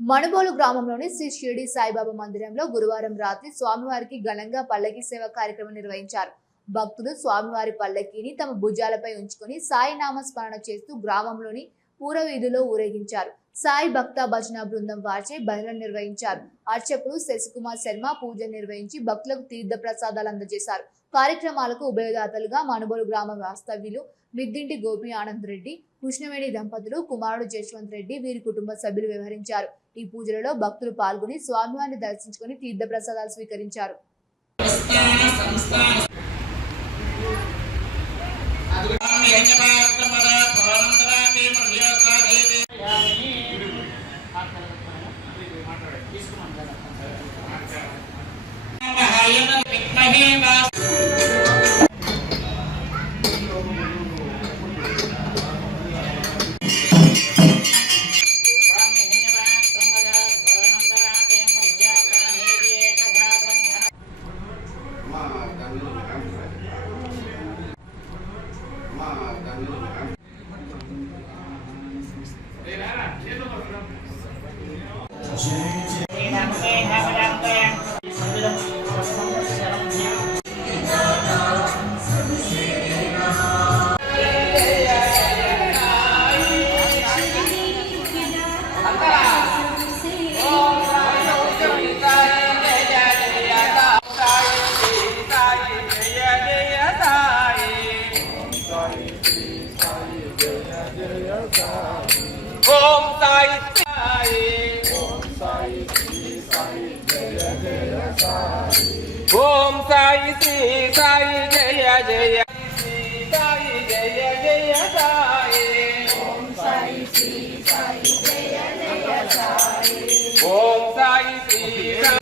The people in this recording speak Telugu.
మణుబోలు గ్రామంలోని శ్రీ షిరిడి సాయిబాబా మందిరంలో గురువారం రాత్రి స్వామివారికి ఘనంగా పల్లకి సేవ కార్యక్రమం నిర్వహించారు. భక్తులు స్వామివారి పల్లకీని తమ భుజాలపై ఉంచుకొని సాయి నామ స్మరణ చేస్తూ గ్రామంలోని పూరవీధిలో ఊరేగించారు. సాయి భక్త భజన బృందం వారిచే భజన నిర్వహించారు. అర్చకులు శశికుమార్ శర్మ పూజలు నిర్వహించి భక్తులకు తీర్థ ప్రసాదాలు అందజేశారు. కార్యక్రమాలకు ఉభయదాతలుగా మణుబోలు గ్రామ వాస్తవ్యులు మిద్దింటి గోపి ఆనంద్ రెడ్డి, కృష్ణవేణి దంపతులు, కుమారుడు జశ్వంత్ రెడ్డి, వీరి కుటుంబ సభ్యులు వ్యవహరించారు. ఈ పూజలలో భక్తులు పాల్గొని స్వామివారిని దర్శించుకొని తీర్థ ప్రసాదాలు స్వీకరించారు. ఓం సాయి సాయి ఓం సాయి శ్రీ సాయి జయ జయ సాయి ఓం సాయి శ్రీ సాయి జయ జయ శ్రీ సాయి జయ జయ సాయి ఓం సాయి శ్రీ సాయి జయ జయ సాయి ఓం సాయి శ్రీ